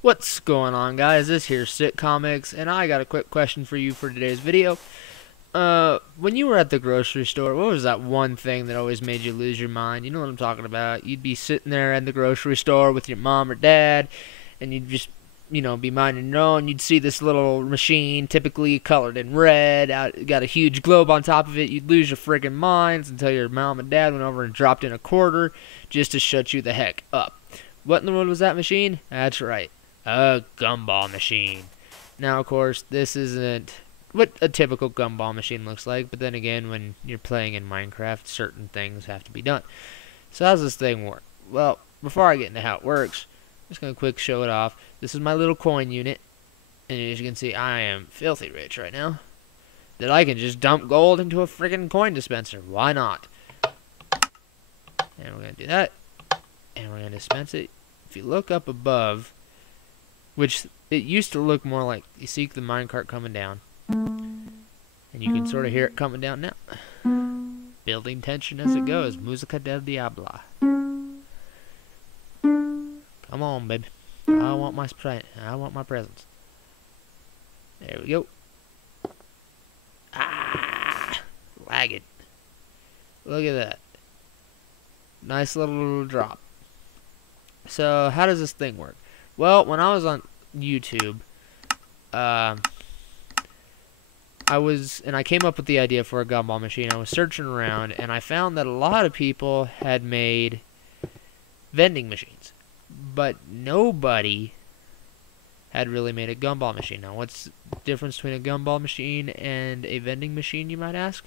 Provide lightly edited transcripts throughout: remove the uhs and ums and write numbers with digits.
What's going on, guys? This here's sickcomics, and I got a quick question for you for today's video. When you were at the grocery store, what was that one thing that always made you lose your mind? You know what I'm talking about. You'd be sitting there at the grocery store with your mom or dad, and you'd just, be minding your own. You'd see this little machine, typically colored in red, got a huge globe on top of it. You'd lose your friggin' minds until your mom and dad went over and dropped in a quarter just to shut you the heck up. What in the world was that machine? That's right. A gumball machine. Now, of course, this isn't what a typical gumball machine looks like, but then again, when you're playing in Minecraft, certain things have to be done. So how's this thing work? Well, before I get into how it works, I'm just going to quick show it off. This is my little coin unit, and as you can see, I am filthy rich right now. That I can just dump gold into a freaking coin dispenser. Why not? And we're going to do that, and we're going to dispense it. If you look up above, which it used to look more like, you see the minecart coming down, and you can sort of hear it coming down now. Building tension as it goes. Musica del Diablo. Come on, baby. I want my sprite. I want my presents. There we go. Ah, lagging. Look at that. Nice little drop. So, how does this thing work? Well, when I was on YouTube, I came up with the idea for a gumball machine. I was searching around, and I found that a lot of people had made vending machines, but nobody had really made a gumball machine. Now, what's the difference between a gumball machine and a vending machine, you might ask?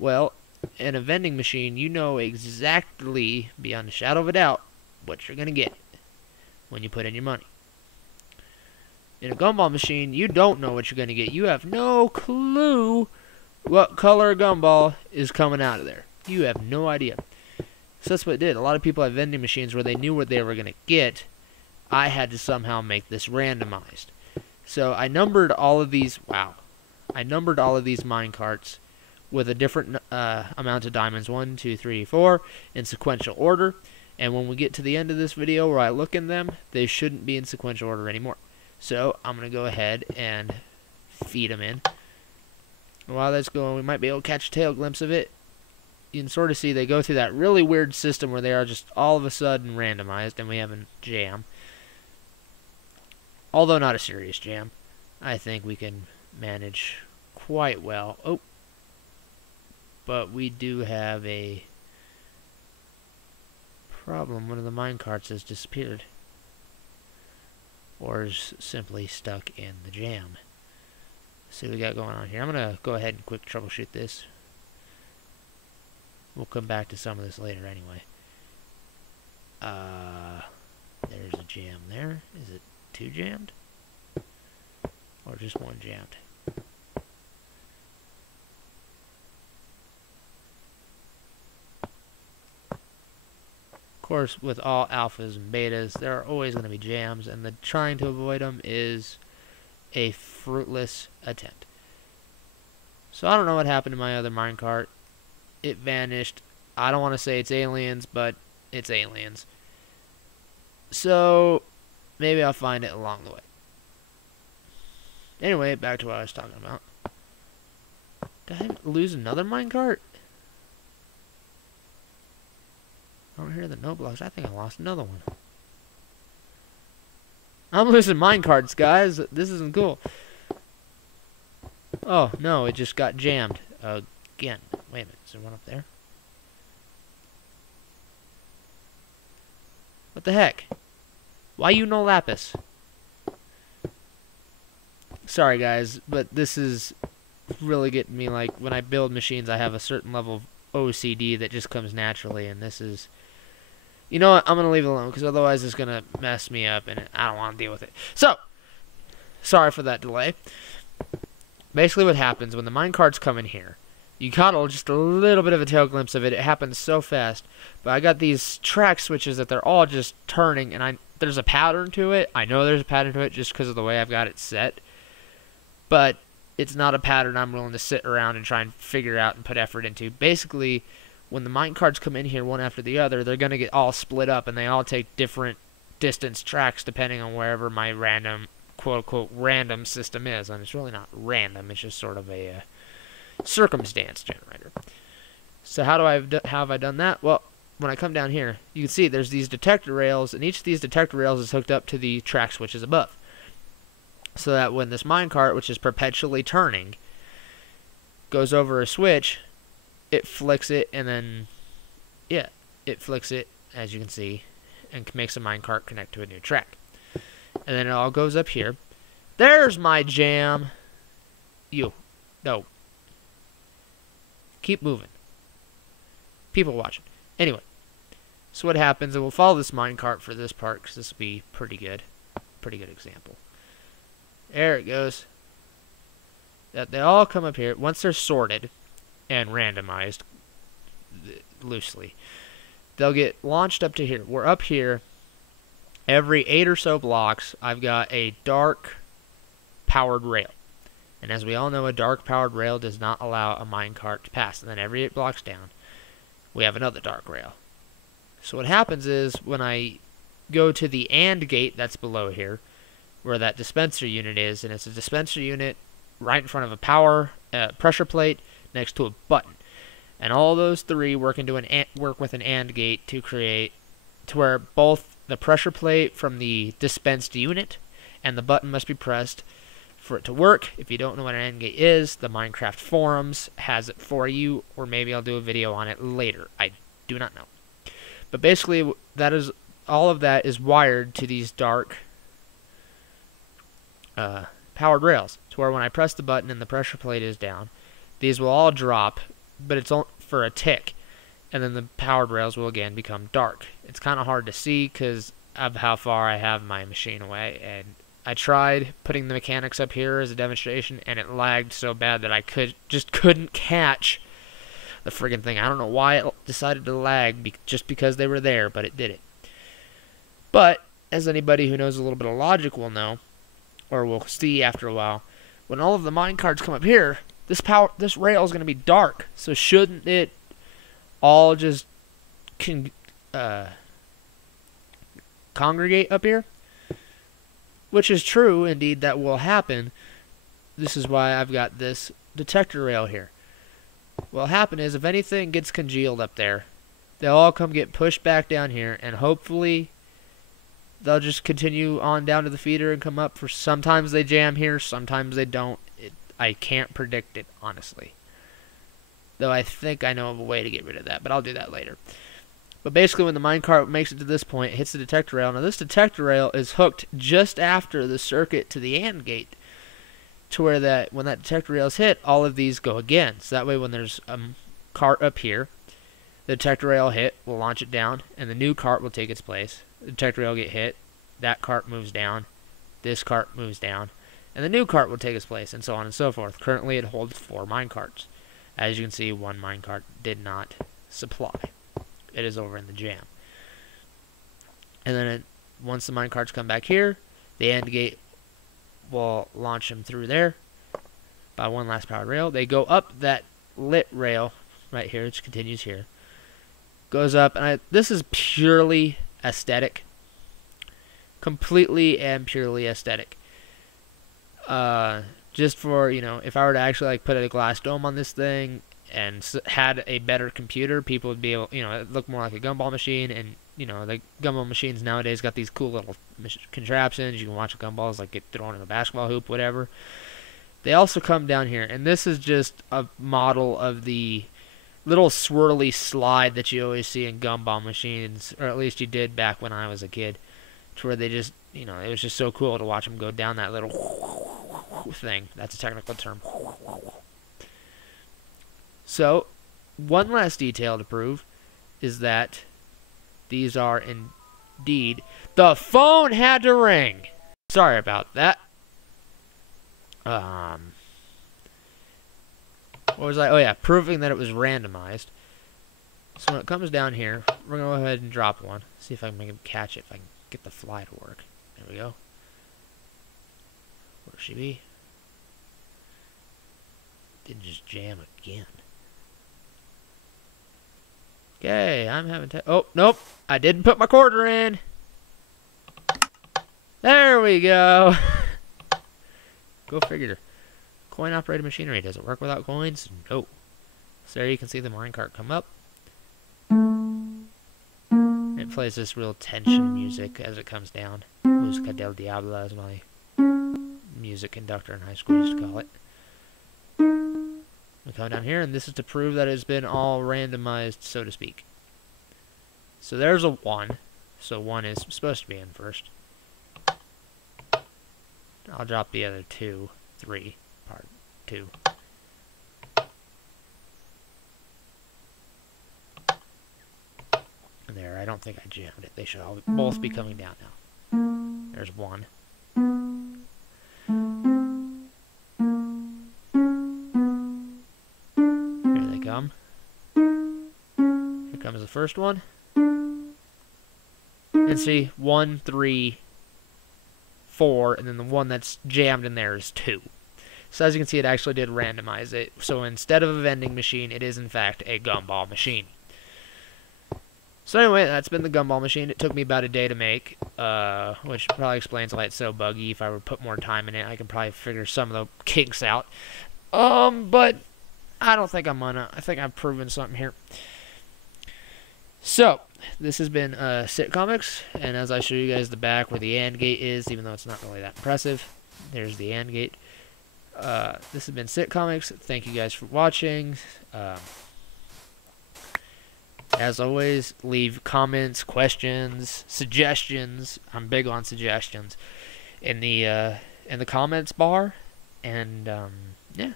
Well, in a vending machine, you know exactly, beyond a shadow of a doubt, what you're going to get when you put in your money. In a gumball machine, you don't know what you're going to get. You have no clue what color gumball is coming out of there. You have no idea. So that's what it did. A lot of people have vending machines where they knew what they were going to get. I had to somehow make this randomized. So I numbered all of these. Wow. I numbered all of these mine carts with a different amount of diamonds. 1, 2, 3, 4 in sequential order. And when we get to the end of this video where I look in them, they shouldn't be in sequential order anymore. So I'm going to go ahead and feed them in. While that's going, we might be able to catch a tail glimpse of it. You can sort of see they go through that really weird system where they are just all of a sudden randomized, and we have a jam. Although not a serious jam. I think we can manage quite well. Oh. But we do have a problem. One of the minecarts has disappeared, or is simply stuck in the jam. Let's see what we got going on here. I'm going to go ahead and quick troubleshoot this. We'll come back to some of this later anyway. There's a jam there. Is it 2 jammed? Or just 1 jammed? Of course, with all alphas and betas, there are always going to be jams, and trying to avoid them is a fruitless attempt. So I don't know what happened to my other minecart. It vanished. I don't want to say it's aliens, but it's aliens. So maybe I'll find it along the way. Anyway, back to what I was talking about. Did I lose another minecart? I don't hear the note blocks. I think I lost another one. I'm losing minecarts, guys. This isn't cool. Oh, no, it just got jammed again. Wait a minute, is there one up there? What the heck? Why you no lapis? Sorry, guys, but this is really getting me. Like, when I build machines, I have a certain level of OCD that just comes naturally, and this is... You know what? I'm going to leave it alone, because otherwise it's going to mess me up, and I don't want to deal with it. So, sorry for that delay. Basically what happens when the minecarts come in here, you caught just a little bit of a tail glimpse of it. It happens so fast. But I got these track switches that they're all just turning, and there's a pattern to it. I know there's a pattern to it just because of the way I've got it set. But it's not a pattern I'm willing to sit around and try and figure out and put effort into. Basically, when the minecarts come in here one after the other, they're going to get all split up, and they all take different distance tracks depending on wherever my random, quote-unquote, random system is. And it's really not random. It's just sort of a circumstance generator. So how have I done that? Well, when I come down here, you can see there's these detector rails, and each of these detector rails is hooked up to the track switches above. So that when this minecart, which is perpetually turning, goes over a switch, it flicks it, and then, yeah, it flicks it, as you can see, and makes a minecart connect to a new track. And then it all goes up here. There's my jam. No. Keep moving. People watching. Anyway, so what happens, and we'll follow this minecart for this part, because this will be pretty good. Pretty good example. There it goes. That they all come up here. Once they're sorted and randomized loosely, they'll get launched up to here. We're up here. Every 8 or so blocks, I've got a dark powered rail. And as we all know, a dark powered rail does not allow a minecart to pass. And then every 8 blocks down, we have another dark rail. So what happens is, when I go to the AND gate that's below here, where that dispenser unit is, and it's a dispenser unit right in front of a power pressure plate next to a button. And all those three work with an AND gate to create to where both the pressure plate from the dispensed unit and the button must be pressed for it to work. If you don't know what an AND gate is, the Minecraft forums has it for you, or maybe I'll do a video on it later. I do not know. But basically, that is all of that is wired to these dark powered rails, to where when I press the button and the pressure plate is down, these will all drop, but it's only for a tick, and then the powered rails will again become dark. It's kind of hard to see because of how far I have my machine away, and I tried putting the mechanics up here as a demonstration, and it lagged so bad that I just couldn't catch the friggin' thing. I don't know why it decided to lag, just because they were there, but it did it. But as anybody who knows a little bit of logic will know, or will see after a while, when all of the minecarts come up here, this rail is going to be dark. So shouldn't it all just congregate up here? Which is true, indeed, that will happen. This is why I've got this detector rail here. What'll happen is, if anything gets congealed up there, they'll all come get pushed back down here, and hopefully they'll just continue on down to the feeder and come up. For sometimes they jam here, sometimes they don't. I can't predict it, honestly. Though I think I know of a way to get rid of that, but I'll do that later. But basically, when the minecart makes it to this point, it hits the detector rail. Now, this detector rail is hooked just after the circuit to the AND gate, to where when that detector rail is hit, all of these go again. So that way, when there's a cart up here, the detector rail hit, will launch it down, and the new cart will take its place. The detector rail get hit, that cart moves down, this cart moves down, and the new cart will take its place, and so on and so forth. Currently, it holds 4 minecarts. As you can see, 1 minecart did not supply. It is over in the jam. And then once the minecarts come back here, the AND gate will launch them through there by 1 last powered rail. They go up that lit rail right here, which continues here. Goes up, and this is purely aesthetic. Completely and purely aesthetic. Just for, if I were to actually put a glass dome on this thing and had a better computer, people would be able, it look more like a Gumball machine. And the Gumball machines nowadays got these cool little contraptions. You can watch gumballs get thrown in a basketball hoop, whatever. They also come down here, and this is just a model of the little swirly slide that you always see in Gumball machines, or at least you did back when I was a kid, to where they just, it was just so cool to watch them go down that little thing. That's a technical term. So, one last detail to prove is that these are indeed... The phone had to ring! Sorry about that. What was I? Oh yeah, proving that it was randomized. So when it comes down here, we're going to go ahead and drop one. See if I can make him catch it, if I can get the fly to work. There we go. Where'd she be? Didn't just jam again. Okay, I'm having oh, nope. I didn't put my quarter in. There we go. Go figure. Coin-operated machinery. Does it work without coins? No. So there you can see the minecart come up. It plays this real tension music as it comes down. Musica del Diablo, as my music conductor in high school used to call it. We come down here, and this is to prove that it's been all randomized, so to speak. So there's a 1. So 1 is supposed to be in first. I'll drop the other 2, 3, part 2. There, I don't think I jammed it. They should all both be coming down now. There's 1. Here they come. Here comes the first one. And see, 1, 3, 4, and then the one that's jammed in there is 2. So as you can see, it actually did randomize it. So instead of a vending machine, it is in fact a gumball machine. So anyway, that's been the gumball machine. It took me about a day to make, which probably explains why it's so buggy. If I were to put more time in it, I could probably figure some of the kinks out. But I don't think I'm gonna. I think I've proven something here. So, this has been sickcomics, and as I show you guys the back where the AND gate is, even though it's not really that impressive, there's the AND gate. This has been sickcomics. Thank you guys for watching. As always, leave comments, questions, suggestions. I'm big on suggestions in the comments bar, and yeah,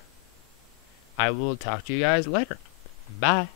I will talk to you guys later. Bye.